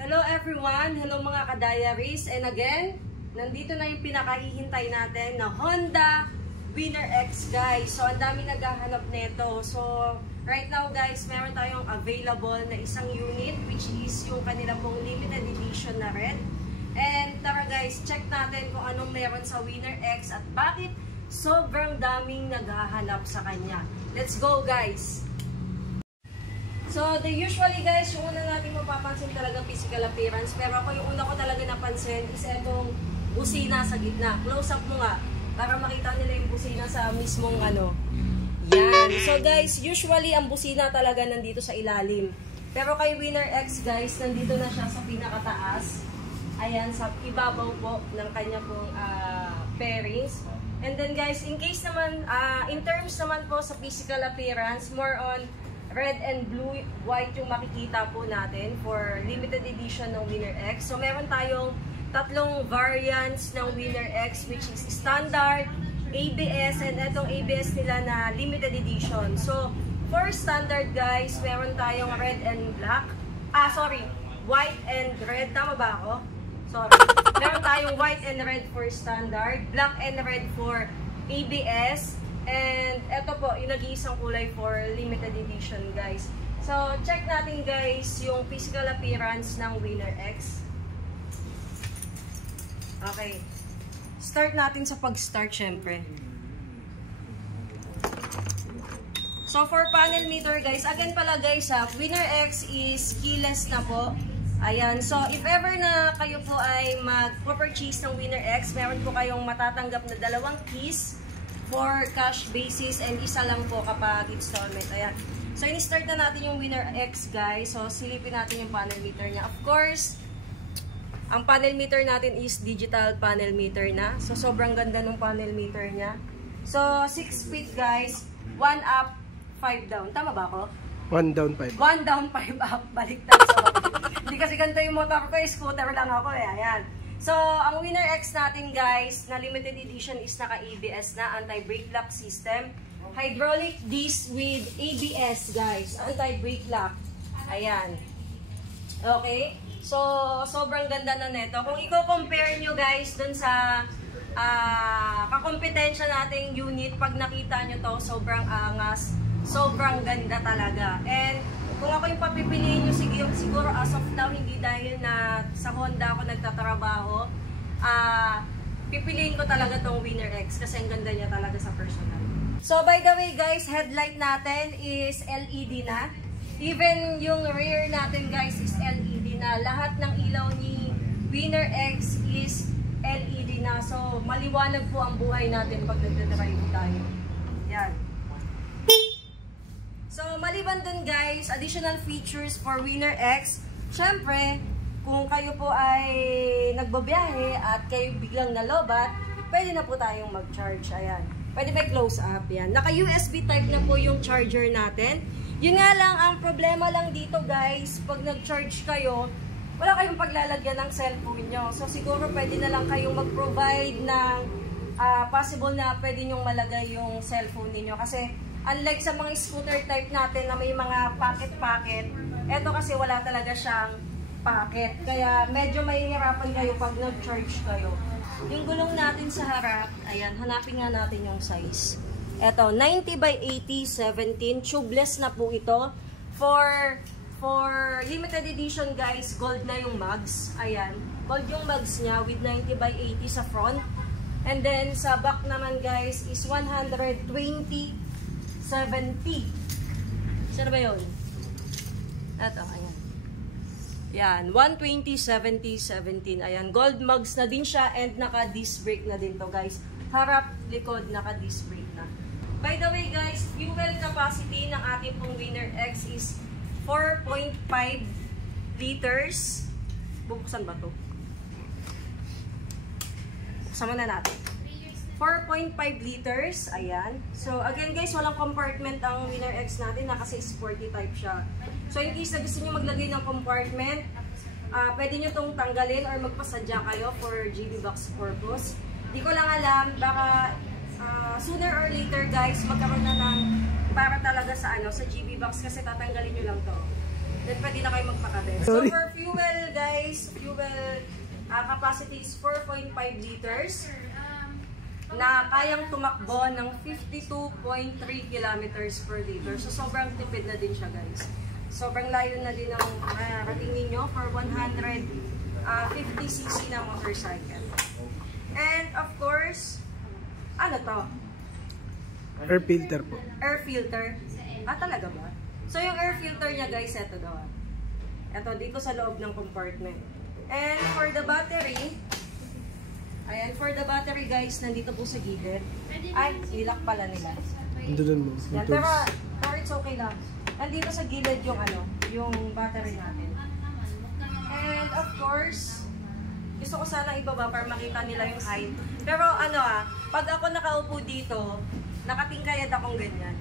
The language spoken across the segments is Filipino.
Hello everyone! Hello mga ka-diaries! And again, nandito na yung pinakahihintay natin na Honda Winner X, guys. So, ang dami naghahanap nito. So, right now guys, meron tayong available na isang unit which is yung kanila pong limited edition na red. And tara guys, check natin kung anong meron sa Winner X at bakit sobrang daming naghahanap sa kanya. Let's go guys! So, usually guys, yung una natin mapapansin talaga physical appearance. Pero ako yung una ko talaga napansin is itong busina sa gitna. Close up mo nga para makita nila yung busina sa mismong ano. Yan. So guys, usually ang busina talaga nandito sa ilalim. Pero kay Winner X guys, nandito na siya sa pinakataas. Ayan, sa ibabaw po ng kanya pong pairings. And then guys, in case naman, in terms naman po sa physical appearance, more on red and blue, white yung makikita po natin for limited edition ng Winner X. So, meron tayong tatlong variants ng Winner X which is standard, ABS, and itong ABS nila na limited edition. So, for standard guys, meron tayong red and black. White and red. Tama ba ako? Sorry. Meron tayong white and red for standard, black and red for ABS, and eto po, yung nag-iisang kulay for limited edition guys. So, check natin guys yung physical appearance ng Winner X. Okay. Start natin sa pag-start syempre. So, for panel meter guys, again pala guys Winner X is keyless na po. Ayan. So, if ever na kayo po ay mag-purchase ng Winner X, meron po kayong matatanggap na 2 keys for cash basis and isa lang po kapag installment. Ayan. So, in-start na natin yung Winner X, guys. So, silipin natin yung panel meter niya. Of course, ang panel meter natin is digital panel meter na. So, sobrang ganda ng panel meter niya. So, 6 feet, guys. 1 up, 5 down. Tama ba ako? 1 down, 5 up. 1 down, 5 up. Baliktad. So, hindi kasi ganito yung motor ko. Scooter lang ako eh. Ayan. So, ang Winner X natin guys, na limited edition is naka-ABS na, anti-brake lock system. Hydraulic disc with ABS guys, anti-brake lock. Ayan. Okay? So, sobrang ganda na neto. Kung i-compare nyo guys dun sa kakompetensya nating unit, pag nakita nyo to, sobrang angas, sobrang ganda talaga. And kung ako yung papipiliin nyo, siguro as of now, hindi dahil na sa Honda ako nagtatrabaho, pipiliin ko talaga tong Winner X kasi ang ganda niya talaga sa personal. So, by the way guys, headlight natin is LED na. Even yung rear natin guys is LED na. Lahat ng ilaw ni Winner X is LED na. So, maliwanag po ang buhay natin pag nagdadrive tayo. Yan. So, maliban dun guys, additional features for Winner X. Syempre, kung kayo po ay nagbabiyahe at kayo biglang nalobat, pwede na po tayong mag-charge. Ayan. Pwede ba close up? Yan. Naka-USB type na po yung charger natin. Yun nga lang, ang problema lang dito guys, pag nag-charge kayo, wala kayong paglalagyan ng cellphone nyo. So, siguro pwede na lang kayong mag-provide ng possible na pwede nyong malagay yung cellphone ninyo. Kasi, unlike sa mga scooter type natin na may mga pocket-pocket, eto kasi wala talaga siyang pocket. Kaya medyo mahihirapan kayo pag nag-charge kayo. Yung gulong natin sa harap, ayan, hanapin nga natin yung size. Eto, 90 by 80, 17. Tubeless na po ito. For limited edition guys, gold na yung mugs. Ayan, gold yung mugs niya with 90 by 80 sa front. And then sa back naman guys is 120 70. Saan ba yun? Ito, ayan. Yan, 120, 70, 17. Ayan, gold mugs na din siya and naka-disc brake na din to guys. Harap, likod, naka-disc brake na. By the way guys, fuel capacity ng ating pong Winner X is 4.5 liters. Bubuksan ba to? Buksan na natin. 4.5 liters, ayan. So, again guys, walang compartment ang Winner X natin na kasi sporty type siya. So, in case na gusto nyo maglagay ng compartment, pwede nyo itong tanggalin or magpasadya kayo for GB box purpose. Di ko lang alam, baka sooner or later guys, magkaroon na ng para talaga sa GB box kasi tatanggalin nyo lang to. Then, pwede na kayo magpakabit. So, for fuel fuel guys, capacity is 4.5 liters na kayang tumakbo ng 52.3 kilometers per liter. So sobrang tipid na din siya guys. Sobrang layo na din ang makarating ninyo for 150cc na motorcycle. And of course, ano to? Air filter po. Air filter. Ah, talaga ba? So yung air filter niya guys, ito daw. Ito dito sa loob ng compartment. And for the battery, ayan, for the battery guys, nandito po sa gilid. Ay, nilak pala nila. Doon mo. Yan, pero it's okay lang. Nandito sa gilid yung ano, yung battery natin. And of course, gusto ko sana ibaba para makita nila yung height. Pero ano pag ako nakaupo dito, nakatingkayad akong ganyan.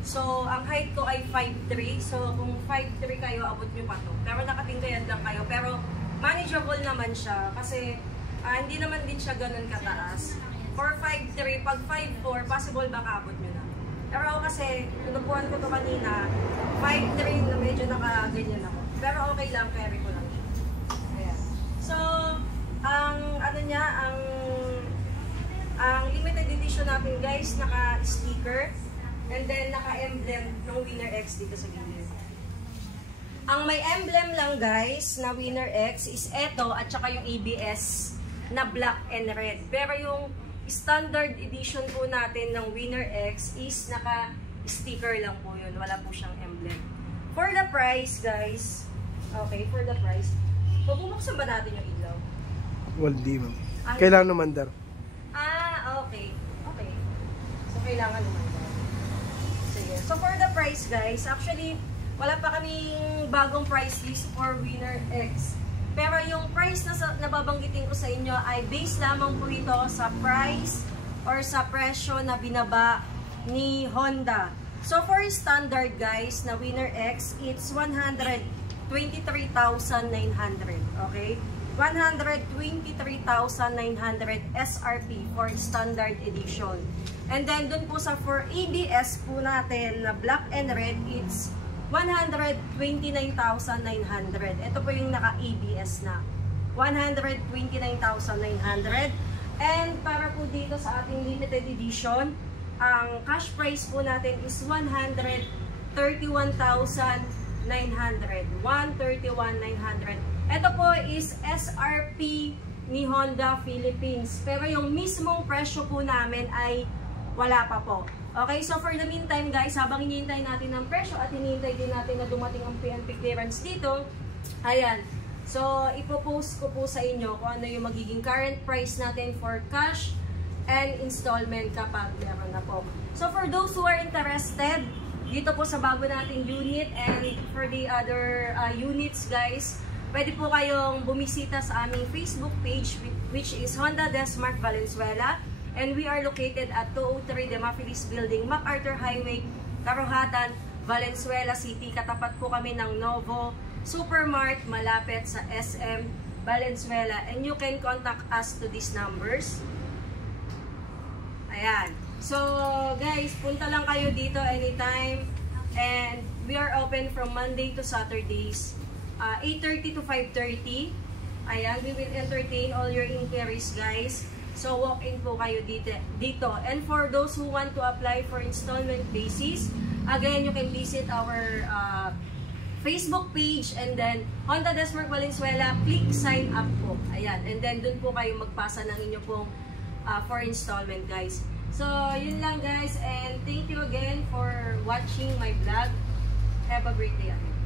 So, ang height ko ay 5'3". So, kung 5'3 kayo, abot nyo pa to. Pero nakatingkayad lang kayo. Pero manageable naman siya kasi hindi naman din siya ganun kataas. For 5'3", pag 5'4", possible baka abot nyo na. Pero ako kasi, tinubuhan ko to kanina, 5'3", na medyo nakaganyan ako. Pero okay lang, carry ko lang siya. Ayan. So, ang ano niya, ang limited edition natin guys, naka-sticker. And then, naka-emblem ng Winner X dito sa gilid. Ang may emblem lang guys, na Winner X is eto at saka yung ABS na black and red. Pero yung standard edition po natin ng Winner X is naka-sticker lang po yun. Wala po siyang emblem. For the price guys, okay, for the price, bubuksan ba natin yung ilaw? Well, di ma'am. Kailangan naman dar. Okay. Okay. So, kailangan naman dar. Sige. So, for the price guys, actually, wala pa kaming bagong price list for Winner X. Pero yung price na nababanggitin ko sa inyo ay base lamang po ito sa price or sa presyo na binaba ni Honda. So for standard guys na Winner X, it's 123,900. Okay? 123,900 SRP for standard edition. And then dun po sa for ABS po natin na black and red, it's 129,900. Ito po yung naka-ABS na. 129,900. And para po dito sa ating limited edition, ang cash price po natin is 131,900. 131,900. Ito po is SRP ni Honda Philippines. Pero yung mismong presyo po namin ay wala pa po. Okay, so for the meantime guys, habang hinihintay natin ng presyo at hinihintay din natin na dumating ang PNP clearance dito, ayan. So, ipopost ko po sa inyo kung ano yung magiging current price natin for cash and installment kapag meron na po. So, for those who are interested, dito po sa bago nating unit and for the other units guys, pwede po kayong bumisita sa aming Facebook page which is Honda Desmark Valenzuela. And we are located at 203 Demafilis Building, MacArthur Highway, Karuhatan, Valenzuela City. Katapat po kami ng Novo Supermart, malapit sa SM Valenzuela. And you can contact us to these numbers. Ayan. So, guys, punta lang kayo dito anytime. And we are open from Monday to Saturdays, 8:30 to 5:30. Ayan, we will entertain all your inquiries, guys. So, walk-in po kayo dito. And for those who want to apply for installment basis, again, you can visit our Facebook page and then Honda Desmark Valenzuela, click sign up po. Ayan. And then, dun po kayo magpasa ng inyo pong for installment, guys. So, yun lang, guys. And thank you again for watching my vlog. Have a great day ahead.